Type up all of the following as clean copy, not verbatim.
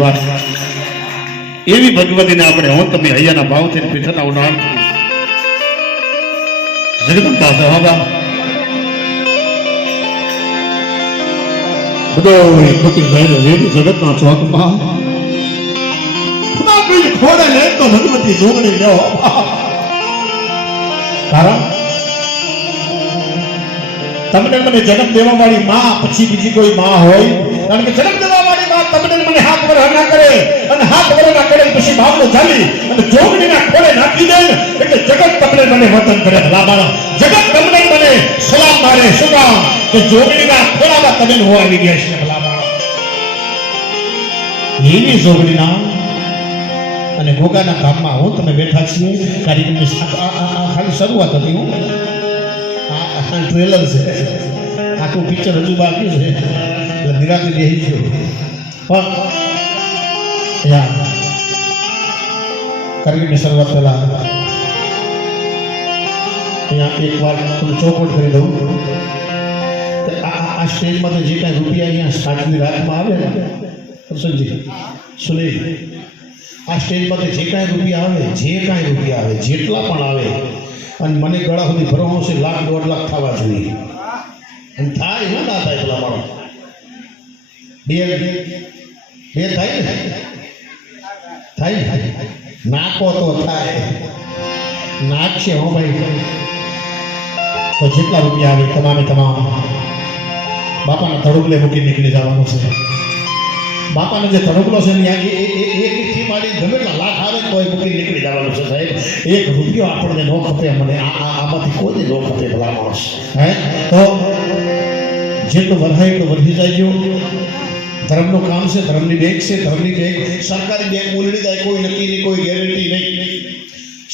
એવા એવી ભગવતીને આપણે હું તમે હૈયાના ભાવથી પીઠના ઉડાણ જગદંબા દવાબા બધો ખોટી ગયેલો રેડી જગતના ચોકમાં ખોડે લે તો ભગવતી જોગણી લેવો કારણ તમને મને જન્મ દેવા વાળી માં પછી બીજી કોઈ માં હોય કારણ કે જન્મ દેવા વાળી માં તમને મને હાથ પર ના કરે અને હાથ પર ના કરે પછી બાપનો ચાલી અને જોગણીના ખોડે નાખી દે એટલે જગત તમને મને વતન કરે ભલામાણો જગત તમને મને સલામ મારે શું કામ કે જોગણીના ખોડામાં તમે હો આવી ગયા છે ભલામાણો એવી જોગણીના અને ગોગાના ગામમાં હું તમે બેઠા છીએ કાર્યક્રમની ખાલી શરૂઆત હતી હું ટ્રેલર છે આખું પિક્ચર હજુ બાકી છે એટલે નિરાતે બેસી ગયો પણ કાર્યક્રમની શરૂઆત પહેલા અહીંયા એક વાર તમે ચોખવટ કરી દઉં આ સ્ટેજમાં તો જે કાંઈ રૂપિયા અહીંયા સ્ટાર્ટની રાતમાં આવે ને પ્રસન્નજી સુનિલ આ સ્ટેજમાં જે કાંઈ રૂપિયા આવે જેટલા પણ આવે અને મને ગળા સુધી ભરવાનું છે 1,00,000 1.5 લાખ થવા જોઈએ અને થાય ને ના થાય પેલા મારો બે થાય ને થાય નાખો તો થાય નાખશે હો ભાઈ તો જેટલા રૂપિયા આવે તમામે તમામ બાપાના તડુકલે મૂકી નીકળી જવાનું છે બાપાનો જે તડુકલો છે ને એકથી મારી ગમે એટલા લાખ આવે તો એ મૂકી નીકળી જવાનું છે સાહેબ એક રૂપિયો આપણને ન ખપે મને આમાંથી કોઈ ન ખપે ભલા માણસ હે તો જેટલું વરહાય એટલું વધી જાય ધર્મનું કામ છે ધર્મની બેંક છે ધર્મની બેંક સરકારી બેંક ઉલડી જાય કોઈ નક્કી નહીં કોઈ ગેરંટી નહીં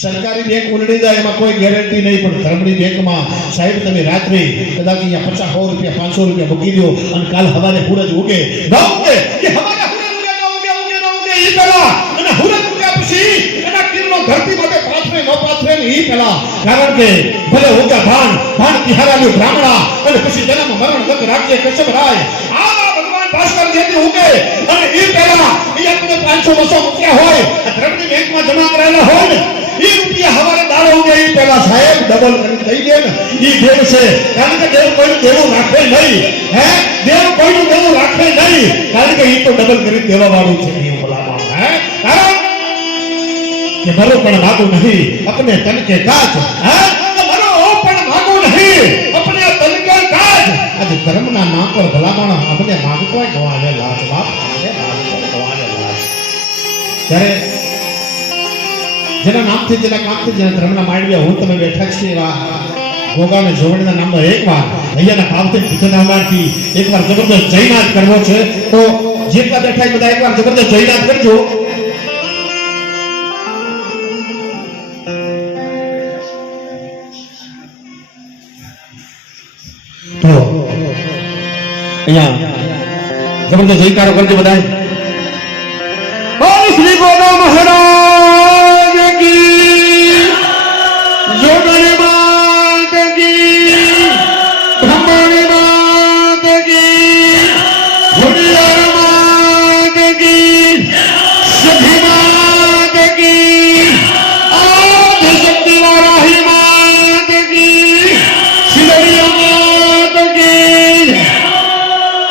સરકારી બેંક ઉલડી જાય એમાં કોઈ ગેરંટી નહીં પણ ધર્મની બેંકમાં સાહેબ તમે રાત્રે કદાચ અહીંયા 50 રૂપિયા 500 રૂપિયા મૂકી દો અને કાલ સવારે સૂરજ ઉગે ન ઉગે કે સવારે ઉગે એ પેલા અને સૂરજ ઉગ્યા પછી એના કિરણો ધરતી માટે પાથરે ન પાથરે ને એ પેલા કારણ કે ભલે ઉગ્યા ભાણ તિહારાનું બ્રાહ્મણા અને પછી જન્મ મરણ ગત રાખજે કશ્યપ રાય આવા ભગવાન ભાસ્કર જેથી ઉગે અને એ પેલા અહીંયા તમે 500 200 મૂક્યા હોય ધર્મની બેંકમાં જમા કરાયેલા હોય ને એ રૂપિયા હવારે દાડો ઉગે એ પેલા સાહેબ ડબલ કરી દઈ દે ને એ દેવ છે કારણ કે દેવ કોઈનું દેવું રાખે નહીં હે દેવ કોઈનું દેવું રાખે નહીં કારણ કે એ તો ડબલ કરી દેવા વાળું છે એ ભલામાં હે કારણ કે મરો પણ માગો નહીં अपने तन के काज હે મરો પણ માગો નહીં अपने तन के काज આજે ધર્મના નામ પર ભલામણ આપણે માંગતોય ગવાને લાજ બાપ આપણે માંગતો ગવાને લાજ ત્યારે જેના નામથી જેના કામથી જેના ધર્મના માંડવ્યા હું તમે બેઠા છીએ એવા ગોગાને જોવણીના નામનો એકવાર અહીંયાના ભાવથી પીઠનામાંથી એકવાર જબરદસ્ત જયનાથ કરવો છે તો જેટલા બેઠા બધા એકવાર જબરદસ્ત જયનાથ કરજો તો અહીંયા જબરદસ્ત જયકારો કરજો બધા બોલ શ્રી ગોગા મહારાજ કી જોગણી માત કી બ્રહ્મણી માત કી હુડિયાર માત કી સધી માત કી આદિ શક્તિ વારાહી માત કી શિવડિયા માત કી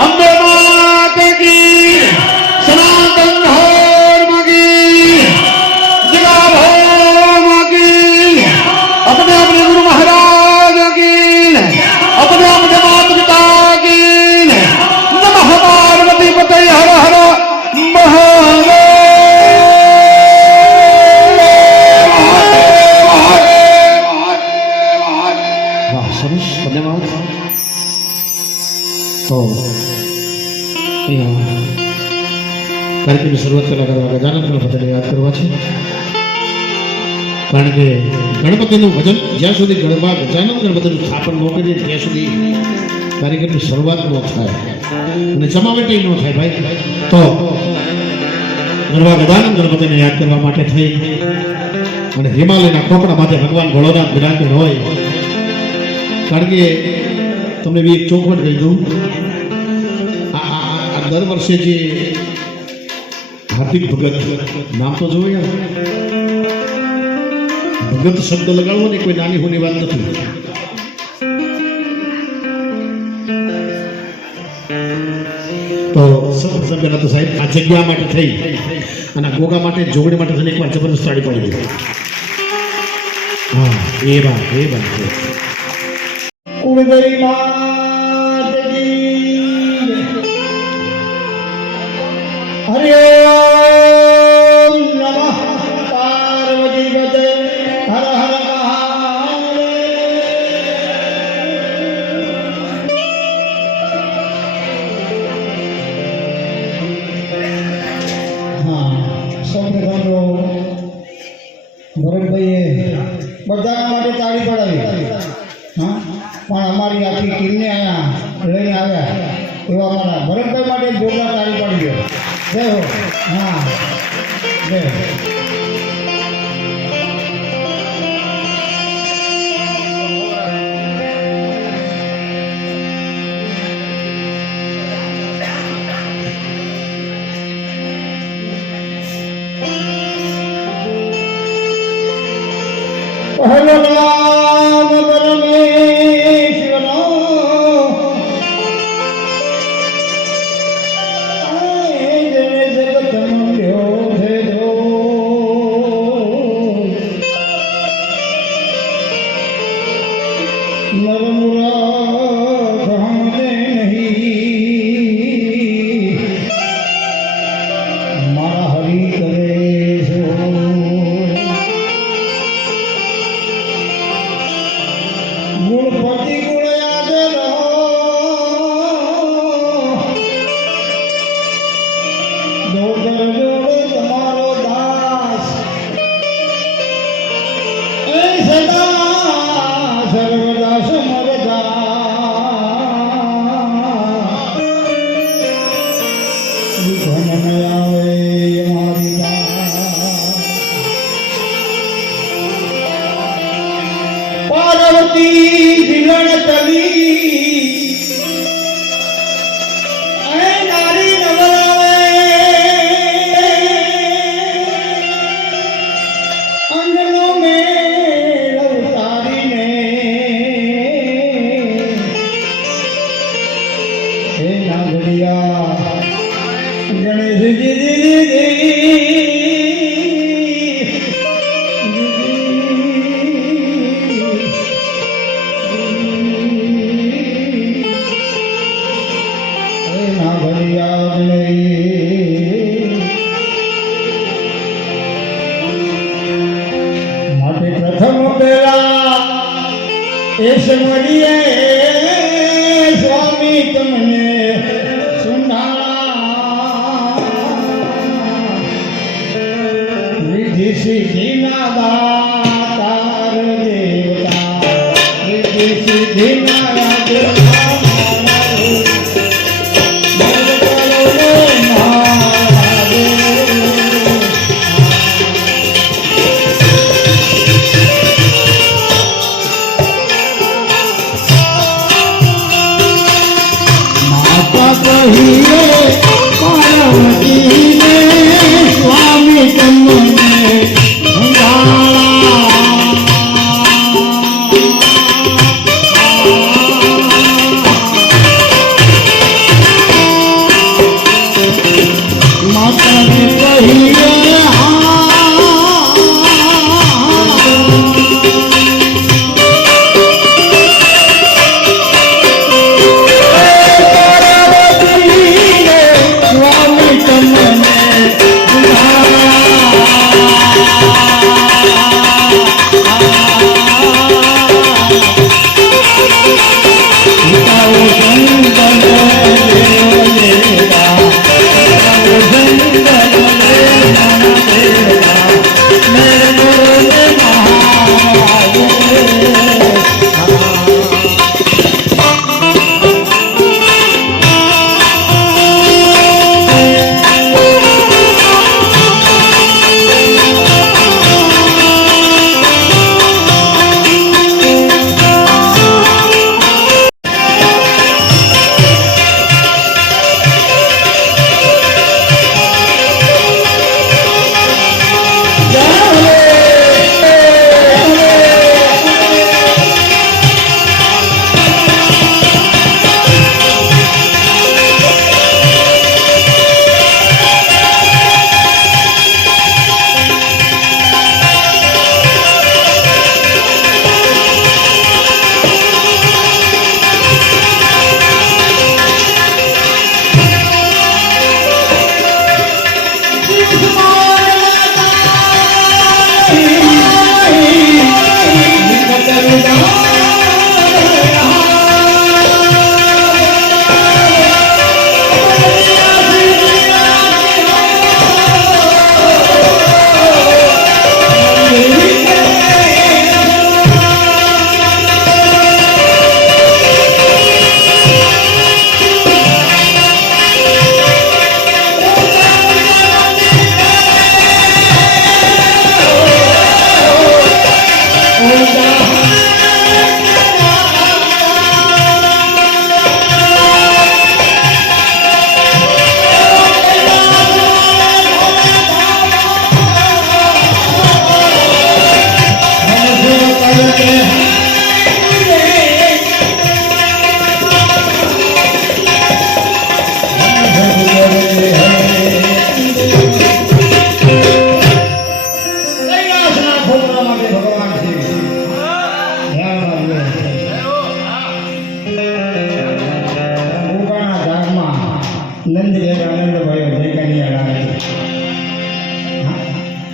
અંબે માત કી સનાતન કાર્યક્રમની શરૂઆત કરવા ગજાનંદ ગણપતિને યાદ કરવા છે કારણ કે ગણપતિનું ભજન જ્યાં સુધી ગજાનંદ ગણપતિનું સ્થાપન ન કરીએ ત્યાં સુધી કાર્યક્રમની શરૂઆત ન થાય અને જમાવટી ન થાય ભાઈ તો ગજાનંદ ગણપતિને યાદ કરવા માટે થઈ અને હિમાલયના કોકડા માથે ભગવાન ભોળોનાથ બિરાજમાન હોય કારણ કે તમને બી એક ચોખવટ કહી દઉં આ દર વર્ષે જે હાર્દિક ભગત નામ તો જોવો યાર. ભગત શબ્દ લગાડવો ને કોઈ નાની હોની વાત નથી. તો સૌપ્રથમ પહેલા તો સાહેબ આ જગ્યા માટે થઈ અને ગોગા માટે જોગણી માટે થઈને એકવાર જબરદસ્ત તાળી પાડી દીધી. હા એ વાત કુળદેવી માત કી હરિ ઓમ નમઃ પાર્વતી પતે હર હર મહાદેવ. હા સૌપ્રથમ તો ભરતભાઈએ બધાના માટે તાળી પડાવી. હા પણ અમારી આખી ટીમને અહીંયા લઈને આવ્યા એવા અમારા ભરતભાઈ માટે જોરદાર તાળી પાડી દો. જય હો. હા જય હલો રામ પરમેશ્વર જગત મળ્યો છે જો નરમુરા ધામને નહીં મારા હરી કરે છે. ગુણપતિ ગુણ યાદ રહો દોદર જોડે તમારો દાસ એ સદા સર્વદા સમરદા વિઘ્ન ન આવે અમારી પાર્વતી જીવન તલી અને નારી નવરાવે અંગનો મેળ ઉતારીને હે નાગરિયા ગણેશજી માટે પ્રથમ પેલા એ સમડીએ સ્વામી તમને સુંધાણા વિધિ સિદ્ધિના દાતાર દેવતા વિધિ સિદ્ધિના દેવતા સ્વામી તમને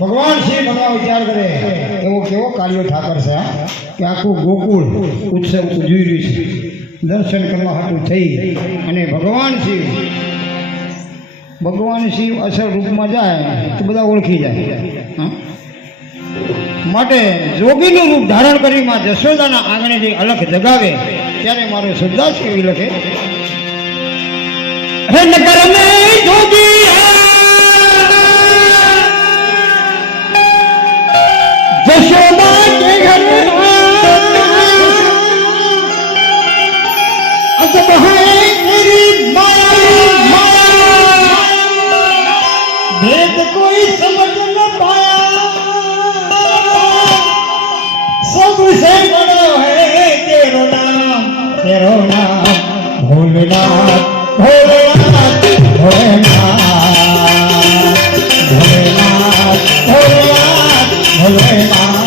ભગવાન શ્રી મનમાં વિચાર કરે એવો કેવો કાળિયો ઠાકર છે હા? કે આખું ગોકુળ ઉત્સવ ઉજવી રહ્યું છે દર્શન કરવા હાટું થઈ અને ભગવાન શિવ અસલ રૂપમાં જાય તો બધા ઓળખી જાય હા? માટે જોગીનું રૂપ ધારણ કરી માં જશોદાના આંગણે જે અલખ જગાવે ત્યારે મારો સુરદાસ કેવી લખે હે નગર મેં જોગી जशोदा के घर अजब है तेरी माया भेद कोई समझ न पाया सबसे बड़ा है तेरो नाम भोलेनाथ भोलेनाथ भोलेनाथ भोलेनाथ भोलेनाथ भोलेनाथ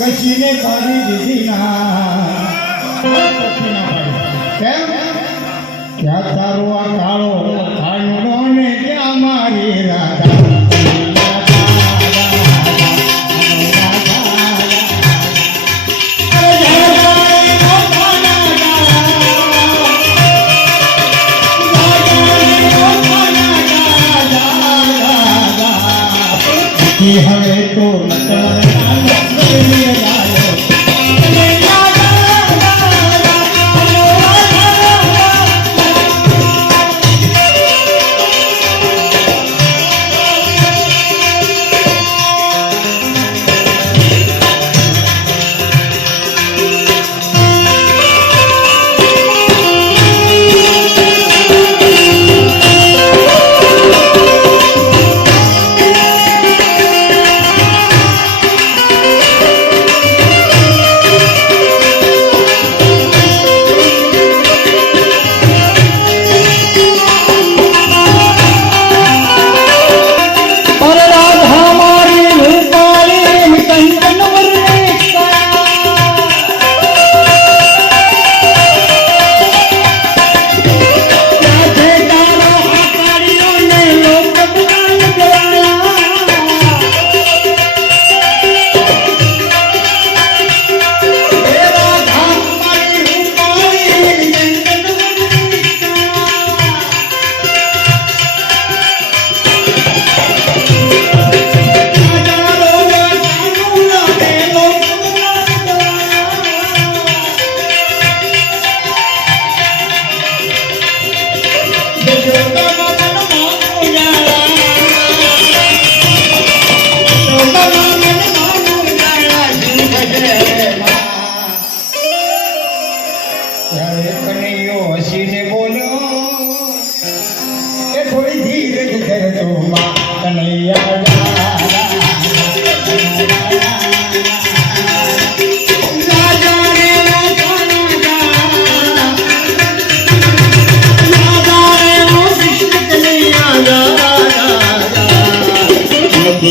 ઘસીને પાડી દીધી ના કેમ ક્યાં તારો આ કાળો કાળનો ને ક્યાં મારી રાધા હવે તો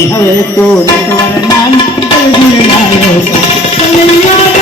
હવે તો નટવર નામ જલ્દી લાયો કનૈયા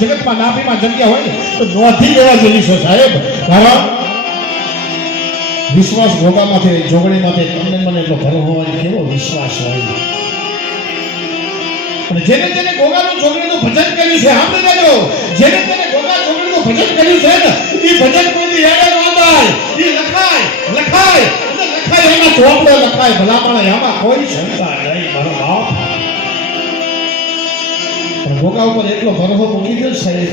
જગતમાં નાભીમાં જગ્યા હોય ને તો નોંધી લેવા જેવી છે સાહેબ. કારણ વિશ્વાસ ગોગામાંથી જોગણીમાંથી તમને મને એટલો ભરો હોવાનો કેવો વિશ્વાસ હોય. અને જેને જેને ગોગાનું જોગણીનું ભજન કર્યું છે સાંભળી લેજો. જેને જેને ગોગા જોગણીનું ભજન કર્યું છે ને એ ભજન કોઈ યાદ ન આંદાય. એ લખાય લખાય અને લખાય એમાં ચોપડે લખાય ભલામણ એમાં કોઈ શંકા નહીં મારો બાપ. ગોગા ઉપર એટલો ભરોસો મૂકી દો સાહેબ.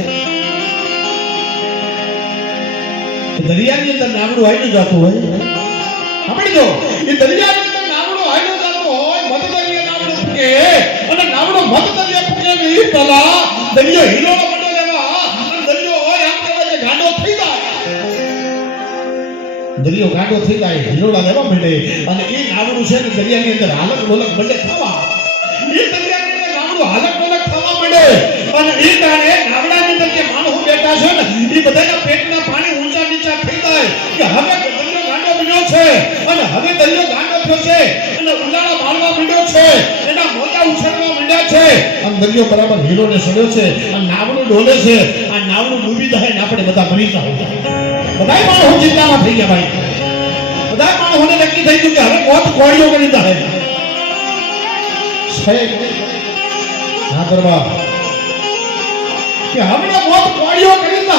દરિયાની અંદર નામડું આવીને જતું હોય સાંભળી દો. એ દરિયાની અંદર નામડું આવીને જતું હોય મતદરિયા નામડું ફૂકે અને નામડું મતદરિયા ફૂકે ને એ પેલા દરિયો હીરો મંડો લેવા અને દરિયો હોય આમ કહેવાય કે ગાંડો થઈ જાય. દરિયો ગાંડો થઈ જાય, હિલોડા લેવા માંડે અને એ નાવડું છે ને દરિયાની અંદર હાલક ડોલક બંને થવા, એ દરિયાની અંદર નાવડું હાલક ડોલક થવા માંડે અને એ કારણે નાવડાની અંદર જે માણસો બેઠા છે ને એ બધાના પેટના પાણી ઊંચા નીચા થઈ જાય કે હવે દરિયો ગાંડો બન્યો છે અને હવે દરિયો ગાંડો થયો છે અને ઉલાળા મારવા માંડ્યો છે, એના મોજા ઉછળવા માંડ્યા છે અને દરિયો બરાબર હિલોને સડ્યો છે અને નાવડું ડોલે છે, આ નાવડું ડૂબી જાય ને આપણે બધા મરી જાય. બધા માણસો ચિંતામાં થઈ ગયા ભાઈ, બધા માણસોને નક્કી થઈ ગયું કે હવે મોત કોળીઓ કરી દે. હા કરવા કે હમણાં મોત કોળીઓ કરી દે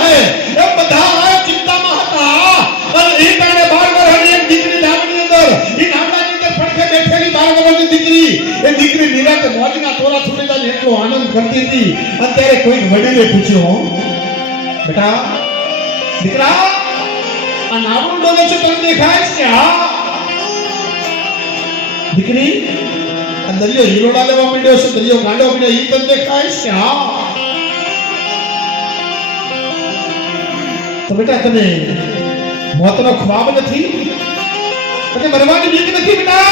એ બધા ચિંતામાં હતા અને એ કારણે 12 વર્ષની એક દીકરી નાવની અંદર, એ નાવડાની અંદર પડખે બેઠેલી 12 વર્ષની દીકરી, એ દીકરી નિરાતે મોજના તોરા છૂટી જાય એટલો આનંદ કરતી હતી. અત્યારે કોઈક વડીલે પૂછ્યું, બેટા દીકરા આ નાવડું ડોલે છે તને દેખાય છે? હા. દીકરી આ દરિયો હિલોડા લેવા માંડ્યો છે, દરિયો ગાંડો માંડ્યો, એ તને દેખાય છે? હા. તો બેટા તને મોતનો ખ્વાબ નથી, તને મરવાની બીક નથી બેટા?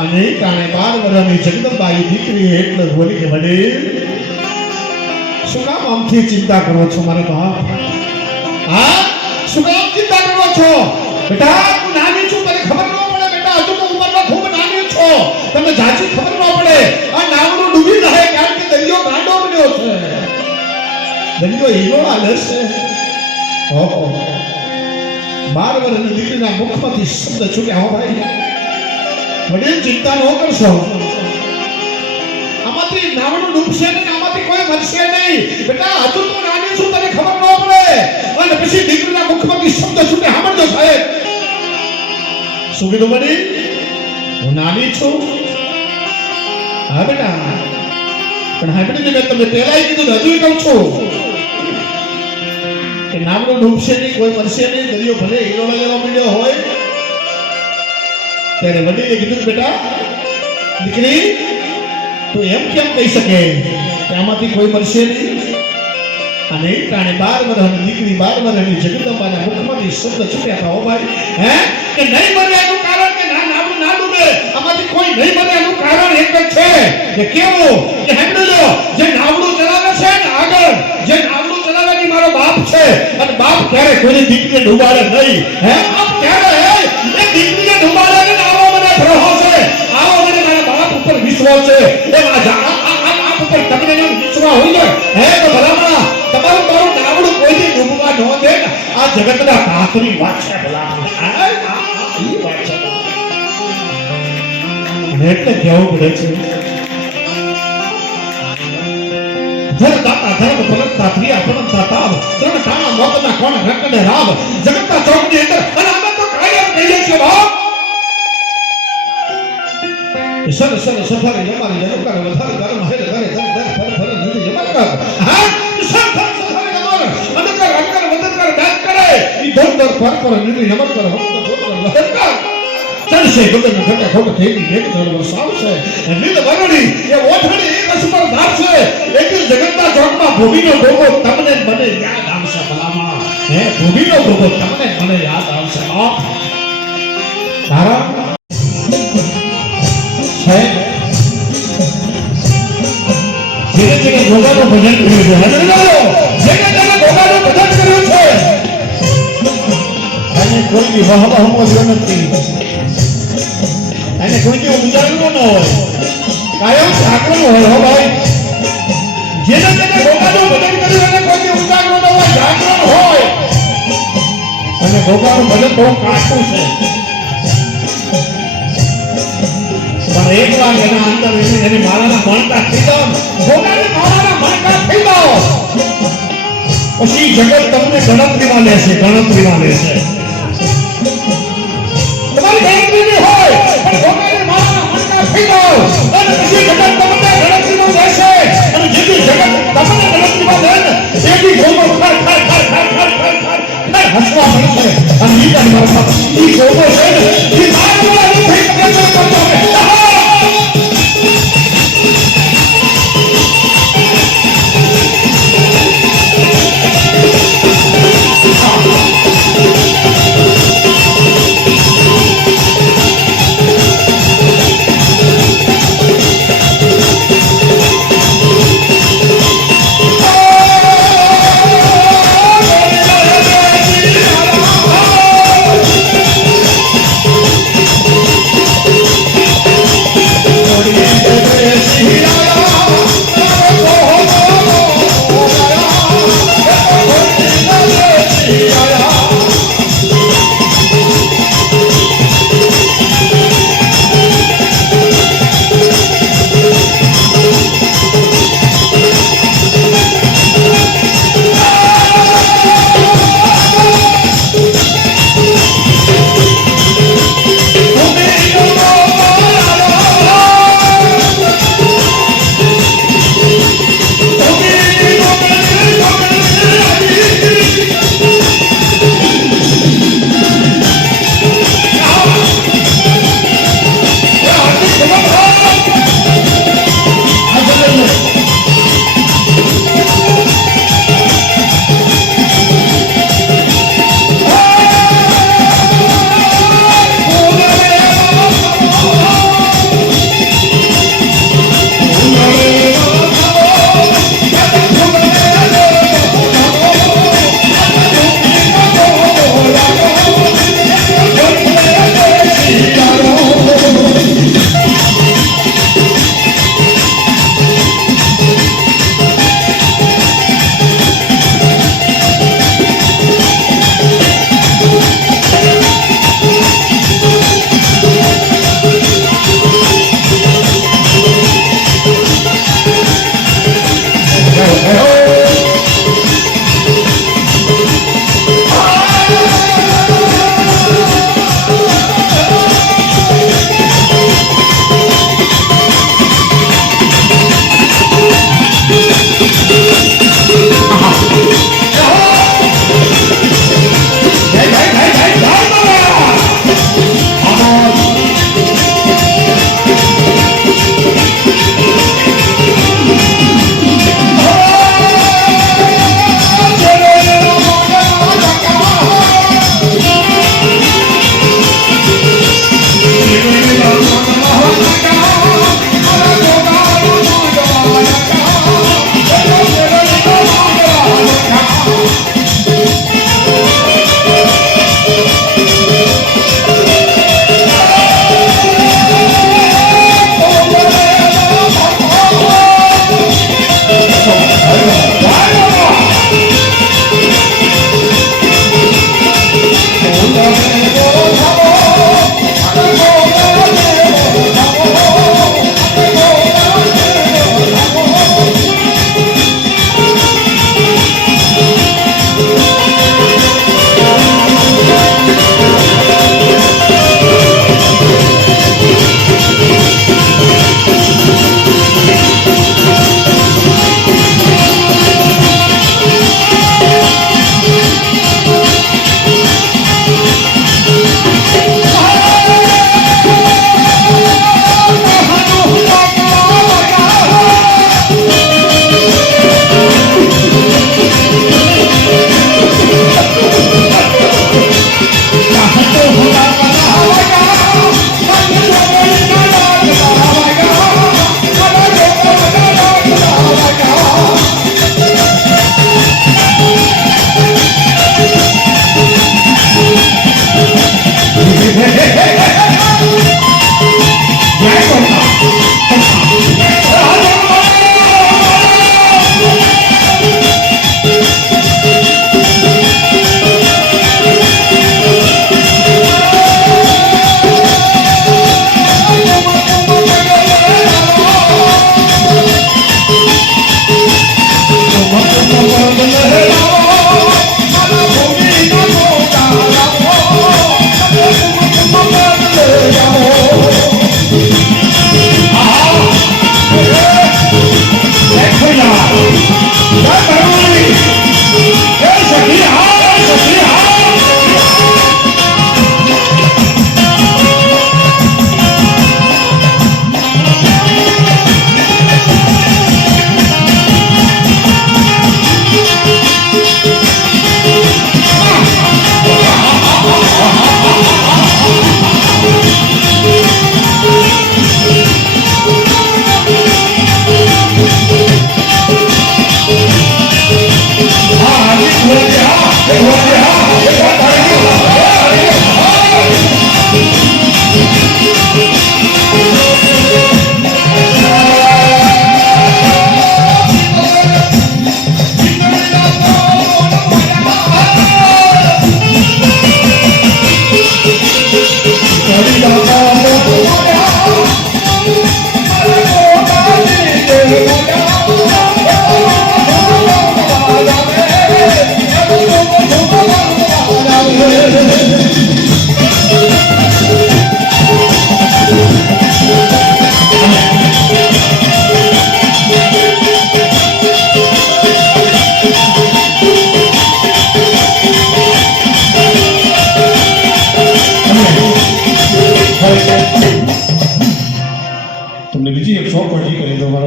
અને કારણે 12 વર્ષની જગદંબાઈ દીકરી એટલે બોલી કે વડીલ શું કામ આમથી ચિંતા કરો છો મારા બાપ? હા શું કામ ચિંતા કરો છો બેટા? હું નાની છું, તને ખબર ન પડે બેટા, હજુ તો ઉંમરમાં ખૂબ નાની છો, તમને જાજી ખબર ન પડે. આ નાવડું ડૂબી જાય કારણ કે દરિયો ગાંડો બન્યો છે, દરિયો હિલોડા લેશે. ઓહો 12 વર્ષની દીકરીના મુખમાંથી શબ્દ છૂટ્યા. હો ભાઈ વડીલ ચિંતા ન કરશો, આમાંથી નાવડું ડૂબશે નહીં, આમાંથી કોઈ મરશે નહીં બેટા, હજુ તો નાની છું, તને ખબર ન પડે. અને પછી દીકરીના મુખમાંથી શબ્દ છૂટે, સાંભળજો સાહેબ. શું કીધું વડીલ? હું નાની છું. હા બેટા, પણ સાંભળીને મેં તમને પહેલા કીધું ને હજુ કહું છું કે નાવડું ડૂબશે નહીં, કોઈ મરશે નહીં, દરિયો ભલે હિલોડા લેવા માંડ્યો હોય. ત્યારે વડીલે કીધું બેટા દીકરી તું એમ કેમ કહી શકે કે આમાંથી કોઈ મરશે નહીં? અને કારણે 12 વર્ષની દીકરી 12 વર્ષની જગદંબાના મુખમાંથી શબ્દ છૂટ્યા હતા. હો ભાઈ હે કે નહીં મરે એનું કારણ કે નાવડું ના ડૂબે, આમાંથી કોઈ નહીં મરે એનું કારણ એક જ છે કે કેવું કે હેમડો જે નાવડું ચલાવે છે ને આગળ, જે નાવડું ચલાવે મારો બાપ છે અને બાપ ક્યારે કોઈની દીકરીને ડૂબાડે નહીં. હે બાપ ક્યારે એ દીકરીને ડૂબાડે ને આવો મને ભરોસો છે, આવો મને મારા બાપ ઉપર વિશ્વાસ છે. એ આ બાપ ઉપર તમને વિશ્વાસ હોય ને હે તો ભલામણા તમારું મારું નાવડું કોઈથી ડૂબવા ન દે ને, આ જગતના કાતરી વાત છે ભલામણા. ઈ વાત છે એટલે કેવું પડે છે ધર દાતા ધર્મ ફલકતા ક્રિયા ફલકતા તાવ ત્રણ કાણા મોતના કોણ રકડે રાવ જગતના ચોકની અંદર અને અમે તો કાયમ કહીએ છીએ બાપ સર સર સફર જમારી જનકાર વધારે ગરમ હે ઘરે ધર ધર ફર ફર નથી જમાર હા સર સર સફર જમાર અંધકાર અંધકાર વધકાર દાત કરે ઈ ધોર ધોર ફર ફર નથી નમક કર હમ તો ધોર વધકાર ચડશે ગગન ઘટે ખોટ થેલી એક ધર્મ સાવશે નીલ વરણી એ ઓઠણી એક અસુર ધારશે એક જગતના ચોકમાં ભૂમિનો ભોગો તમને મને યાદ આવશે ભલામા. હે ભૂમિનો ભોગો તમને મને યાદ આવશે. તારા છે જેને જેને ભોગાનું ભજન કર્યું છે, હજર લાવો જેને જેને ભોગાનું ભજન કર્યું છે અને કોઈ વાહવા હમો નથી, અને કોઈ જેવું ગુજારવું ન હોય, કાયમ જાગરણ હોય. હો ભાઈ જેને જેને ભોગાનું ભજન કર્યું અને કોઈ જેવું ઉજાગરું ન હોય, જાગરણ હોય. અને ભોગાનું ભજન બહુ કાઠું છે, પણ એક વાર એના અંદર એને મારાના મણકા થઈ જાઓ, ભોગાને મારાના મણકા થઈ જાઓ, પછી જગત તમને ગણતરીમાં લેશે, ગણતરીમાં લેશે. તમારી ગણતરી હોય પણ ભોગાને મારાના મણકા થઈ જાઓ અને પછી જગત તમને ગણતરીમાં લેશે. અને જેથી જગત તમને ગણતરીમાં લે ને એથી ગોમો ખર ખર ખર ખર ખર ખર ખર હસવા પડશે. અને ઈ પણ મારા ઈ ગોમો છે ને ઈ મારા થઈ શકે છે. Oh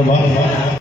વાહ વાહ